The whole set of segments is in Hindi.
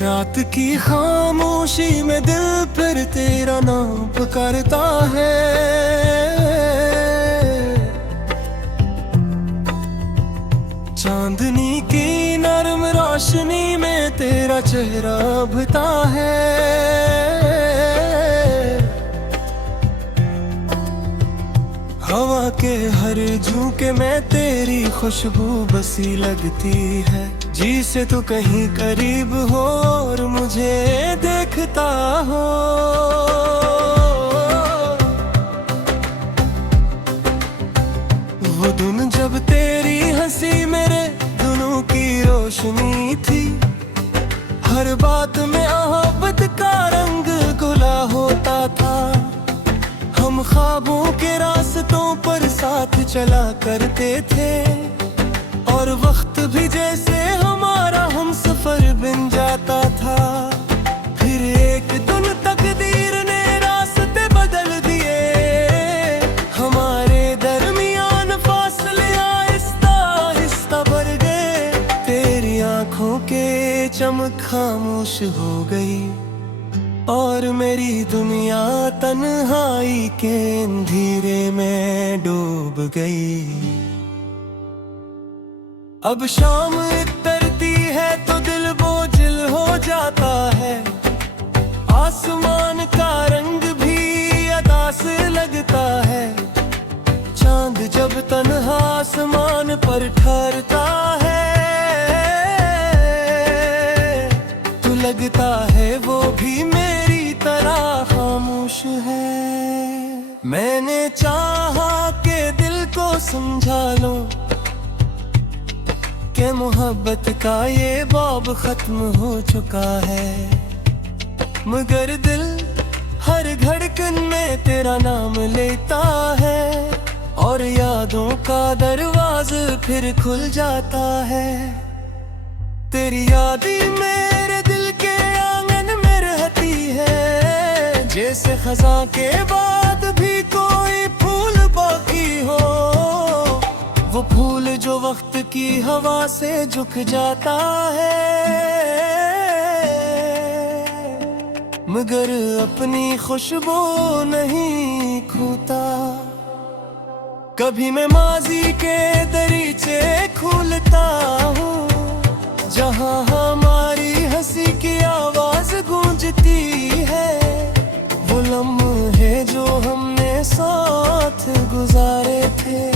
रात की खामोशी में दिल फिर तेरा नाम पुकारता है। चांदनी की नरम रोशनी में तेरा चेहरा उभरता है। हवा के हर झोंके में तेरी खुशबू बसी लगती है। जी से तू कहीं करीब हो और मुझे देखता हो। वो दिन जब तेरी हंसी मेरे दोनों की रोशनी थी। हर बात में मोहब्बत का रंग घुला होता था। हम ख्वाबों के रास्तों पर साथ चला करते थे और वक्त भी जैसे हमारा हम सफर बन जाता था। फिर एक दिन तकदीर ने रास्ते बदल दिए। हमारे दरमियान फासले आहिस्ता आहिस्ता बढ़ गए। तेरी आंखों के चमक खामोश हो गई और मेरी दुनिया तन्हाई के अंधेरे में डूब गई। अब शाम उतरती है तो दिल बोझिल हो जाता है। आसमान का रंग भी उदास लगता है। चांद जब तन्हा आसमान पर ठहरता है तो लगता है वो भी मेरी तरह खामोश है। मैंने चाहा कि दिल को समझा लो कि मोहब्बत का ये बाब खत्म हो चुका है। मगर दिल हर धड़कन में तेरा नाम लेता है और यादों का दरवाज़ा फिर खुल जाता है। तेरी यादें मेरे दिल के आंगन में रहती है। जैसे खज़ां के बाद भी कोई फूल बाकी हो। वो फूल जो वक्त की हवा से झुक जाता है मगर अपनी खुशबू नहीं खोता। कभी मैं माजी के दरीचे खोलता हूँ जहाँ हमारी हंसी की आवाज गूंजती है। वो लम्हे जो हमने साथ गुजारे थे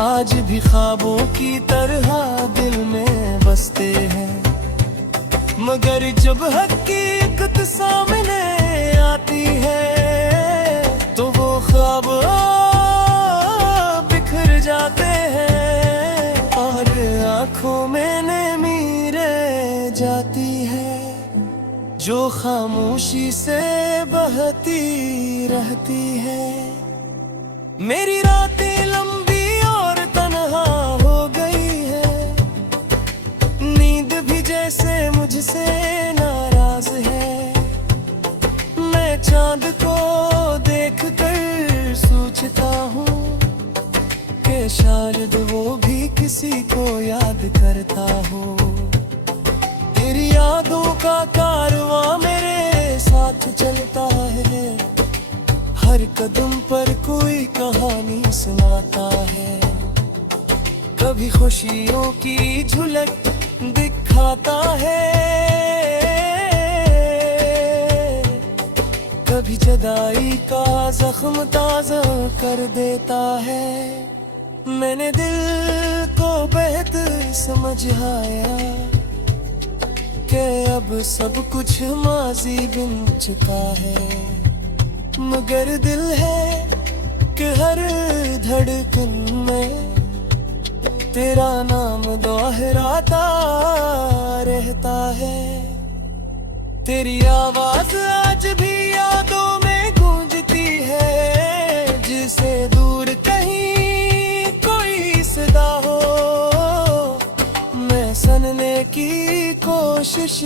आज भी ख्वाबों की तरह दिल में बसते हैं। मगर जब हकीकत सामने आती है तो वो ख्वाब बिखर जाते हैं और आंखों में नमी रह जाती है जो खामोशी से बहती रहती है। मेरी रातें लंबी हो गई है। नींद भी जैसे मुझसे नाराज है। मैं चांद को देख कर सोचता हूँ कि शायद वो भी किसी को याद करता हो। तेरी यादों का कारवां मेरे साथ चलता है। हर कदम पर कोई कहानी सुनाता है। कभी खुशियों की झलक दिखाता है कभी जुदाई का जख्म ताज़ा कर देता है। मैंने दिल को बेहतर समझ आया कि अब सब कुछ माजी बन चुका है। मगर दिल है कि हर धड़कन में तेरा नाम दोहराता रहता है। तेरी आवाज आज भी यादों में गूंजती है। जिसे दूर कहीं कोई सदा हो मैं सुनने की कोशिश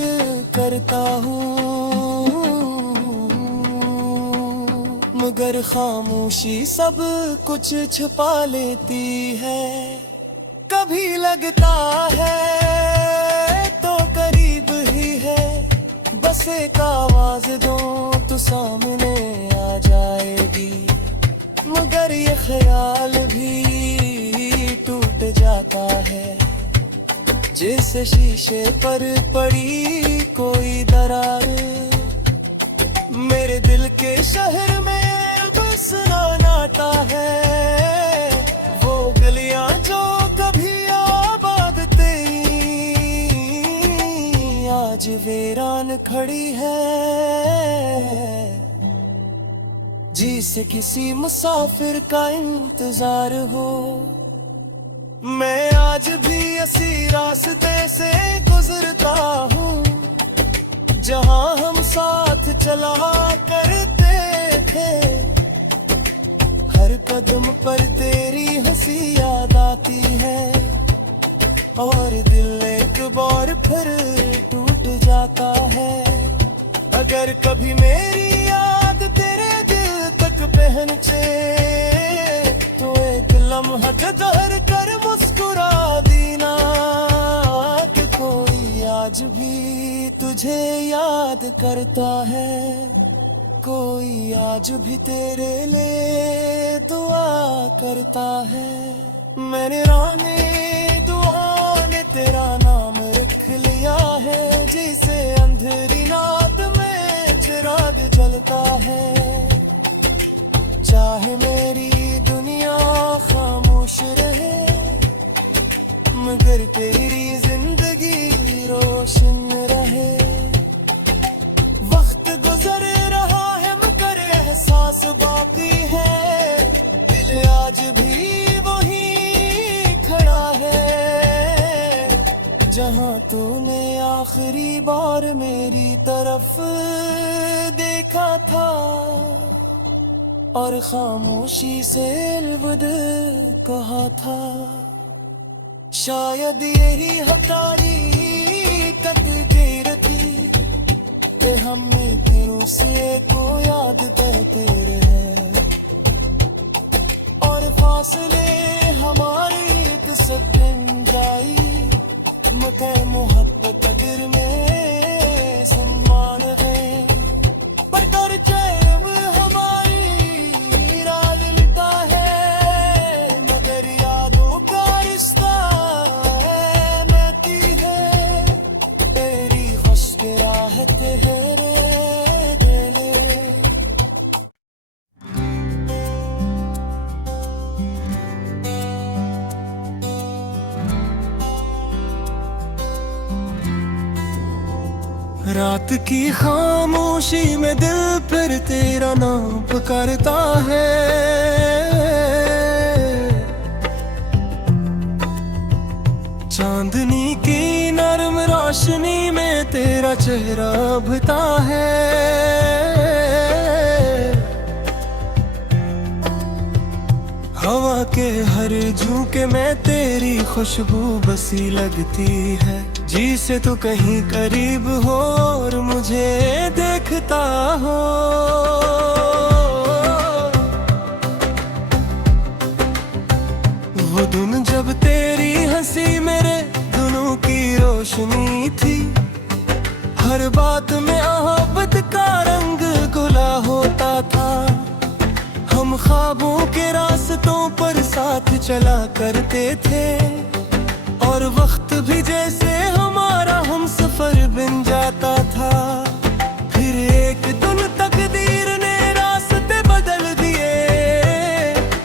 करता हूँ मगर खामोशी सब कुछ छुपा लेती है। कभी लगता है तो करीब ही है से आवाज दूं तो सामने आ जाएगी, मगर ये ख्याल भी टूट जाता है जैसे शीशे पर पड़ी कोई दरार। मेरे दिल के शहर में बस नाता है, वो गलियां जो कभी आबाद थी आज वीरान खड़ी है। जिसे किसी मुसाफिर का इंतजार हो, मैं आज भी इसी रास्ते से गुजरता हूँ जहाँ हम साथ चला करते थे। हर कदम पर तेरी हंसी याद आती है और दिल एक बार फिर टूट जाता है। अगर कभी मेरी याद तेरे दिल तक पहुंचे तो एक लम्हा ठहर कर मुस्कुरा देना कि कोई आज भी तुझे याद करता है, कोई आज भी तेरे लिए दुआ करता है। मैंने राने दुआ ने तेरा नाम रख लिया है, जिसे अंधेरी रात में चिराग जलता है। चाहे मेरी दुनिया खामोश रहे, मगर तेरी जिंदगी रोशन रहे। वक्त गुजर रहा है मगर एहसास बाकी है, दिल आज भी वही खड़ा है जहाँ तूने आखिरी बार मेरी तरफ देखा था और खामोशी से अलविदा कहा था। शायद यही हमारी तकदीर थी कि हमें तेरों से को याद करते रहे और फासले हमारी एक सपन जाई, मगर मोहब्बत दिल में सम्मान है। पर कर चैन हमारी राल लिखा है, मगर यादों का रिश्ता है महती है। तेरी खुश्क राहत है रे दिले। रात की खामोशी में दिल फिर तेरा नाम पुकारता है। चांदनी की नरम रोशनी में तेरा चेहरा उभरता है। हवा के हर झोंके में तेरी खुशबू बसी लगती है, जिसे तू कहीं करीब हो और मुझे देखता हो। वो दिन जब तेरी हंसी मेरे दोनों की रोशनी थी, हर बात में मोहब्बत का रंग घुला होता था। हम ख्वाबों के रास्तों पर साथ चला करते थे और वक्त भी जैसे हमारा हम सफर बन जाता था। फिर एक दिन तकदीर ने रास्ते बदल दिए,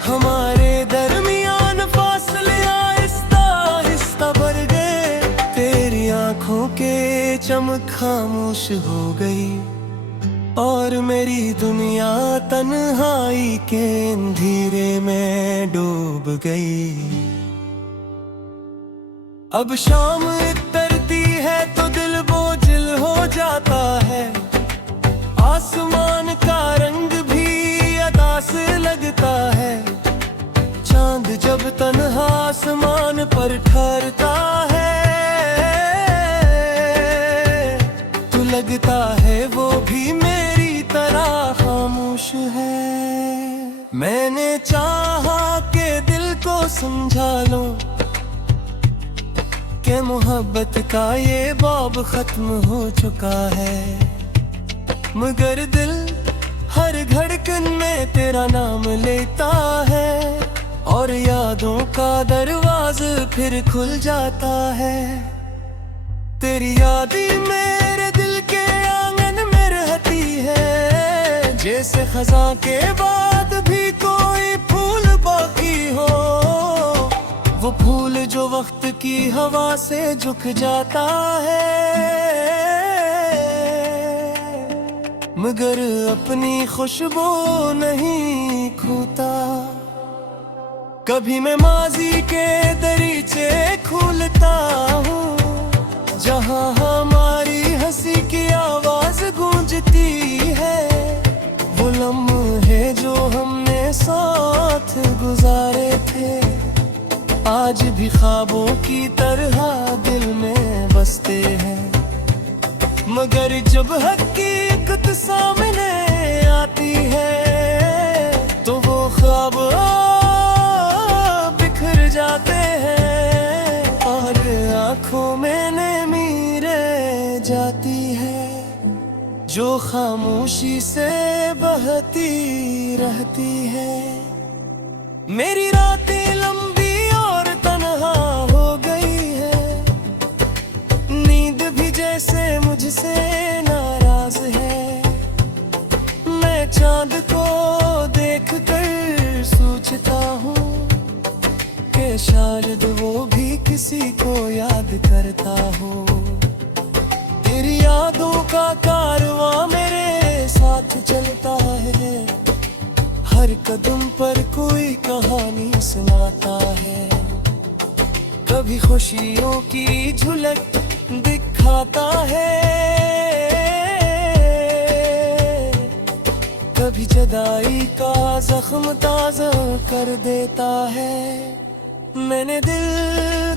हमारे दरमियान फासले आहिस्ता आहिस्ता बढ़ गए। तेरी आंखों के चमक खामोश हो गई और मेरी दुनिया तन्हाई के अंधेरे में डूब गई। अब शाम उतरती है तो दिल बोझिल हो जाता है, आसमान का रंग भी अदास लगता है। चांद जब तन्हा आसमान पर ठहरता है तो लगता है वो भी मेरी तरह खामोश है। मैंने चाहा कि दिल को समझा लो कि मोहब्बत का ये बाब खत्म हो चुका है। मगर दिल हर धड़कन में तेरा नाम लेता है, और यादों का दरवाज़ा फिर खुल जाता है। तेरी यादें मेरे दिल के आंगन में रहती है, जैसे खज़ां के बाद भी कोई फूल बाकी हो। वो फूल जो वक्त की हवा से झुक जाता है, मगर अपनी खुशबू नहीं खोता। कभी मैं माजी के दरीचे खोलता हूँ, जहाँ हमारी हंसी की आवाज गूंजती है। वो लम्हे जो हमने साथ गुजारे थे, आज भी ख्वाबों की तरह दिल में बसते हैं। मगर जब हकीकत सामने आती है, तो वो ख्वाब बिखर जाते हैं, और आंखों में नमी रह जाती है, जो खामोशी से बहती रहती है। मेरी रातें लंबी और तन्हा हो गई है, नींद भी जैसे मुझसे नाराज है। मैं चांद को देख कर सोचता हूँ कि शायद वो भी किसी को याद करता हो। तेरी यादों का कारवां मेरे साथ चलता है, हर कदम पर कोई कहानी सुनाता है। कभी खुशियों की झलक दिखाता है, कभी जुदाई का जख्म ताज़ा कर देता है। मैंने दिल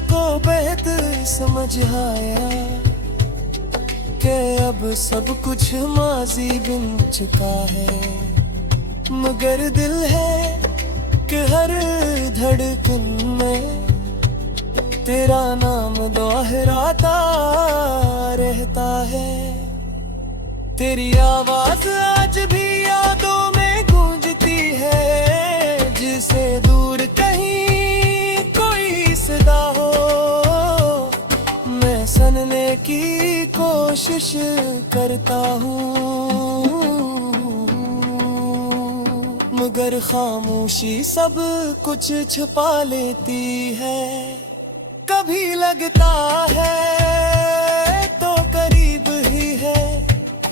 को बेहतर समझ आया कि अब सब कुछ माजी बिन चुका है, मगर दिल है कि हर धड़कन में तेरा नाम दोहराता रहता है। तेरी आवाज आज भी यादों में गूंजती है, जिसे दूर कहीं कोई सदा हो, मैं सुनने की कोशिश करता हूँ, मगर खामोशी सब कुछ छुपा लेती है। कभी लगता है तो करीब ही है,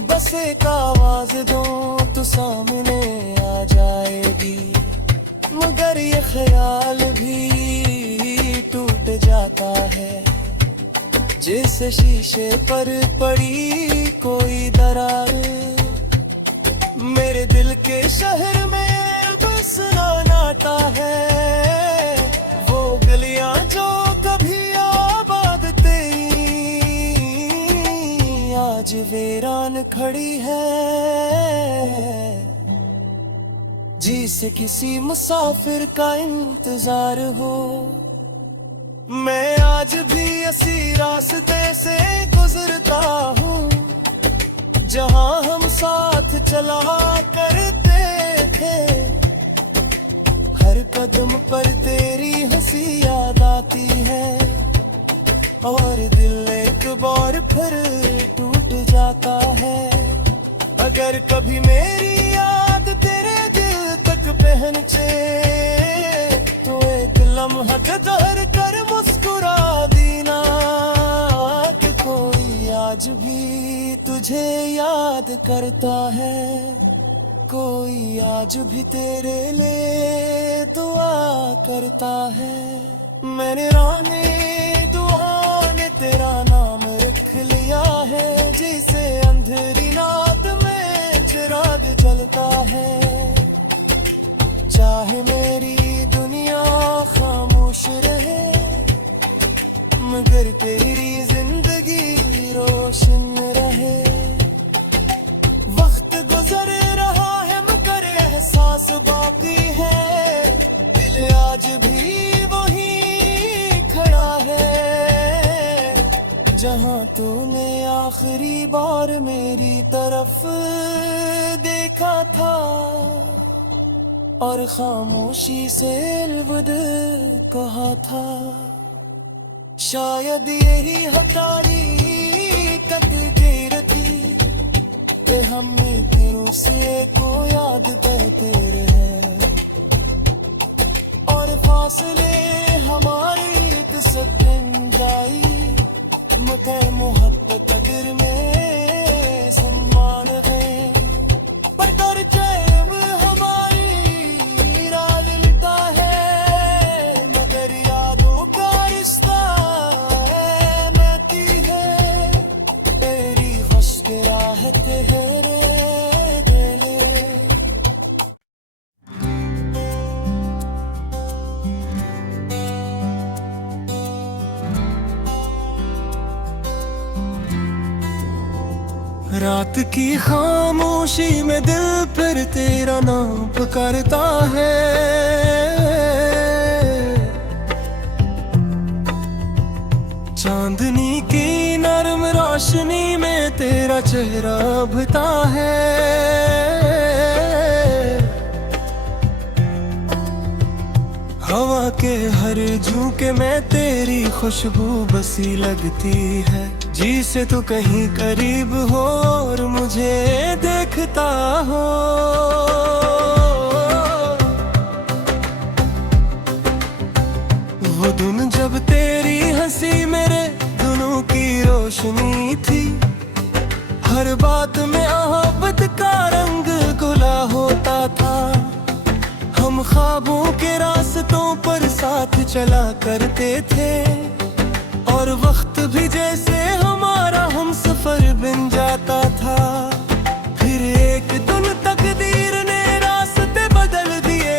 बस एक आवाज दो तो सामने आ जाएगी, मगर ये ख्याल भी टूट जाता है, जैसे शीशे पर पड़ी कोई दरार। मेरे दिल के शहर में बस नाता है, वो गलियां जो कभी आबाद थी आज वीरान खड़ी है। जिसे किसी मुसाफिर का इंतजार हो, मैं आज भी इसी रास्ते से गुजरता हूँ, जहाँ हम साथ चला करते थे। हर कदम पर तेरी हंसी याद आती है, और दिल एक बार फिर टूट जाता है। अगर कभी मेरी याद तेरे दिल तक पहुंचे, तो एक लम्हा ठहर कर मुस्कुरा देना, कि कोई आज भी तुझे याद करता है, कोई आज भी तेरे लिए दुआ करता है। मैंने राने दुआ ने तेरा नाम रख लिया है, जिसे अंधेरी रात में चिराग जलता है। चाहे मेरी दुनिया खामोश रहे, मगर तेरी जिंदगी रोशन रहे। वक्त गुजर रहा है मगर एहसास बाकी है, दिल आज भी वही खड़ा है, जहाँ तूने आखिरी बार मेरी तरफ देखा था और खामोशी से अलविदा कहा था। शायद यही हमारी तकदीर थी कि हम एक दूसरे को याद करते रहे और फासले हमारी एक सपन जाई मगर मोहब्बत अगर में सम्मान है पर कर चैब हमारी राल लिखता है मगर यादों का रिश्ता है महती है तेरी खुश्क राहत है रे दिले। रात की खामोशी में दिल फिर तेरा नाम पुकारता है। चांदनी की नरम रोशनी में तेरा चेहरा उभरता है। हवा के हर झोंके में तेरी खुशबू बसी लगती है। जी से तू कहीं करीब हो और मुझे देखता हो। वो दिन जब तेरी हंसी मेरे दोनों की रोशनी थी। हर बात में मोहब्बत का रंग घुला होता था। हम ख्वाबों के रास्तों पर साथ चला करते थे और वक्त भी जैसे हमारा हम सफर बन जाता था। फिर एक दिन तकदीर ने रास्ते बदल दिए।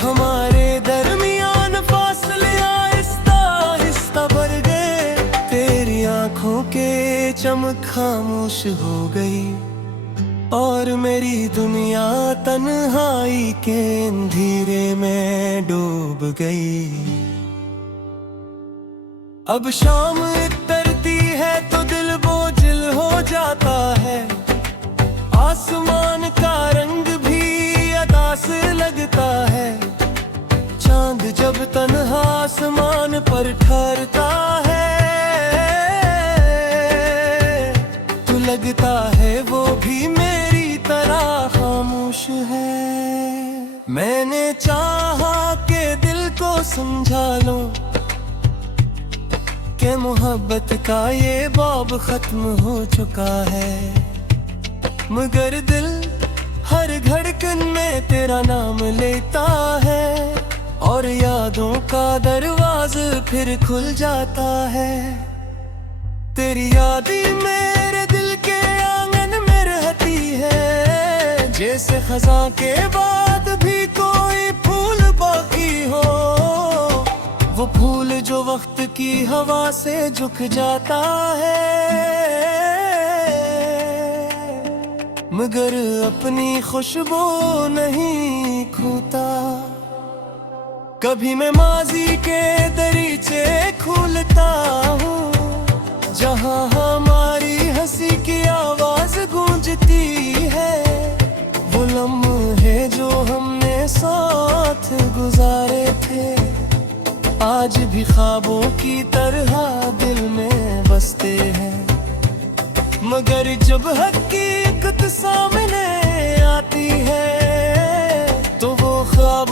हमारे दरमियान फासले आहिस्ता आहिस्ता बढ़ गए। तेरी आंखों के चमक खामोश हो गई और मेरी दुनिया तन्हाई के अंधेरे में डूब गई। अब शाम उतरती है तो दिल बोझिल हो जाता है। आसमान का रंग भी अदास लगता है। चांद जब तन्हा आसमान पर ठहरता है तो लगता है वो भी मेरी तरह खामोश है। मैंने चाहा कि दिल को समझा लो कि मोहब्बत का ये बाब खत्म हो चुका है मगर दिल हर धड़कन में तेरा नाम लेता है और यादों का दरवाजा फिर खुल जाता है। तेरी यादें मेरे दिल के आंगन में रहती है जैसे खज़ां के बाद भी कोई फूल बाकी हो। वो फूल जो वक्त की हवा से झुक जाता है मगर अपनी खुशबू नहीं खोता। कभी मैं माजी के दरीचे खोलता हूँ जहाँ हमारी हंसी की आवाज गूंजती है। वो लम्हे जो हमने साथ गुजारे थे आज भी ख्वाबों की तरह दिल में बसते हैं मगर जब हकीकत सामने आती है तो वो ख्वाब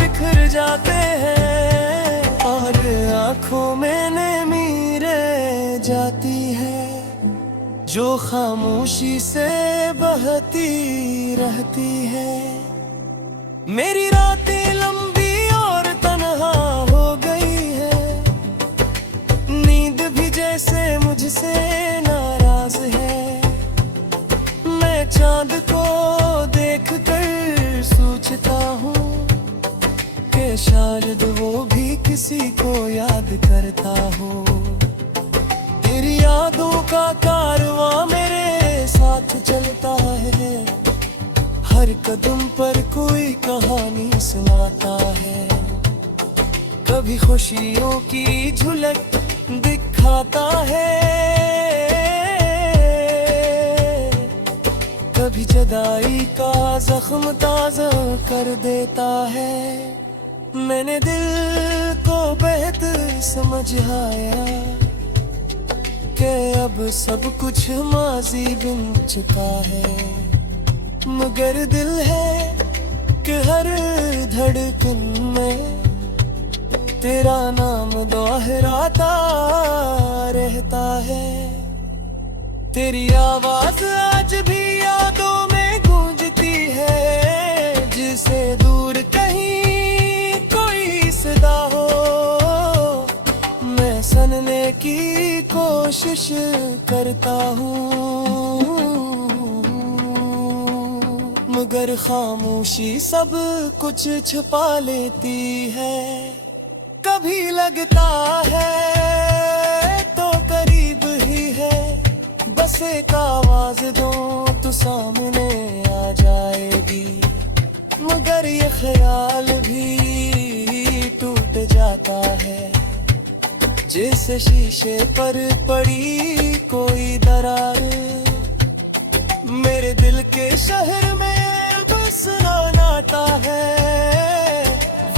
बिखर जाते हैं और आंखों में नमी रह जाती है जो खामोशी से बहती रहती है। मेरी रातें लंबी हो गई है। नींद भी जैसे मुझसे नाराज है। मैं चांद को देख कर सोचता हूँ कि शायद वो भी किसी को याद करता हो। तेरी यादों का कारवां मेरे साथ चलता है। हर कदम पर कोई कहानी सुनाता है। कभी खुशियों की झलक दिखाता है, कभी जुदाई का जख्म ताजा कर देता है। मैंने दिल को बेहतर समझ आया कि अब सब कुछ माजी बन चुका है, मगर दिल है कि हर धड़कन में तेरा नाम दोहराता रहता है। तेरी आवाज आज भी यादों में गूंजती है, जिसे दूर कहीं कोई सदा हो मैं सुनने की कोशिश करता हूँ, मगर खामोशी सब कुछ छुपा लेती है। कभी लगता है तो करीब ही है, बस एक आवाज दो तो सामने आ जाएगी, मगर ये ख्याल भी टूट जाता है, जैसे शीशे पर पड़ी कोई दरार। मेरे दिल के शहर में बस नाता है,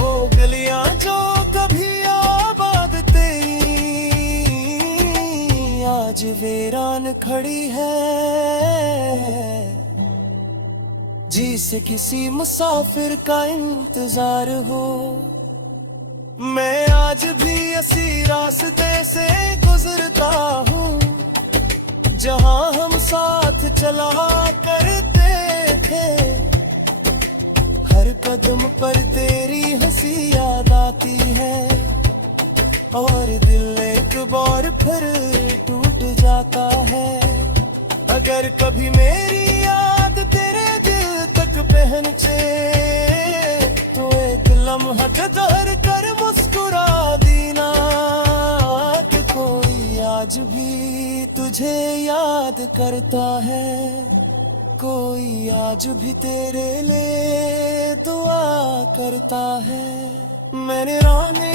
वो गलियां जो कभी आबाद थी आज वीरान खड़ी है। जिसे किसी मुसाफिर का इंतजार हो, मैं आज भी इसी रास्ते से गुजरता हूँ, जहाँ हम साथ चला करते थे। हर कदम पर तेरी हंसी याद आती है, और दिल एक बार फिर टूट जाता है। अगर कभी मेरी याद तेरे दिल तक पहुंचे, तो एक लम्हा ठहर कर मुस्कुरा देना कि कोई आज भी तुझे याद करता है, कोई आज भी तेरे लिए दुआ करता है। मैंने राने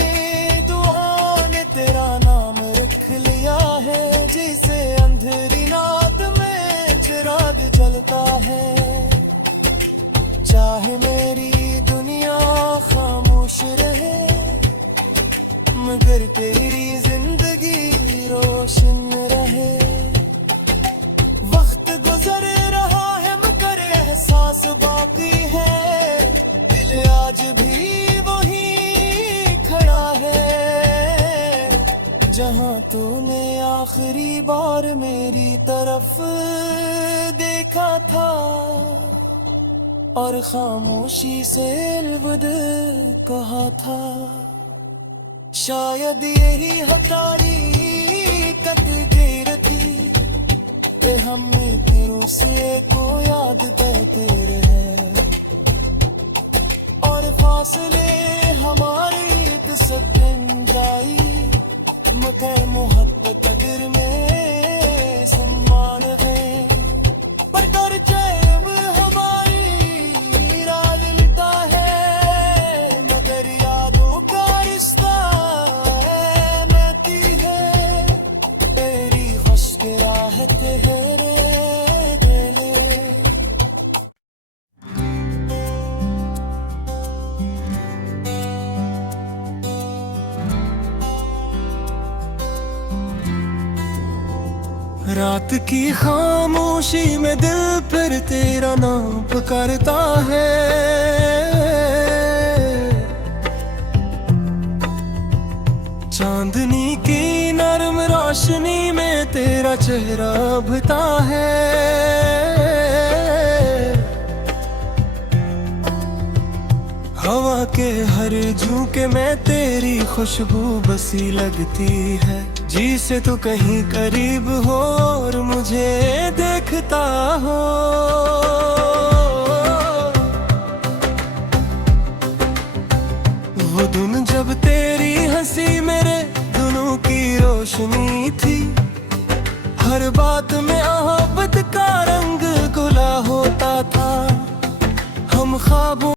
दुआ ने तेरा नाम रख लिया है, जिसे अंधेरी रात में चिराग जलता है। चाहे मेरी दुनिया खामोश रहे, मगर तेरी जिंदगी रोशन रहे। वक्त गुजर रहा है मगर एहसास बाकी है, दिल आज भी वही खड़ा है, जहाँ तूने आखिरी बार मेरी तरफ देखा था, और खामोशी से अलविदा कहा था। शायद यही हमारी तकदीर थी कि हमें तेरों से को याद तेरे है, और फासले हमारी एक सपन जाई, मगर मोहब्बत अगर में सम्मान है। पर कर चैब हमारी राल लिटा है, मगर यादों का रिश्ता है महती है। तेरी खुश के राहत है रात की खामोशी में दिल फिर तेरा नाम पुकारता है। चांदनी की नरम रोशनी में तेरा चेहरा उभरता है। हवा के हर झोंके में तेरी खुशबू बसी लगती है, जिसे तू कहीं करीब हो और मुझे देखता हो। वो दिन जब तेरी हंसी मेरे दोनों की रोशनी थी, हर बात में मोहब्बत का रंग घुला होता था। हम ख्वाबों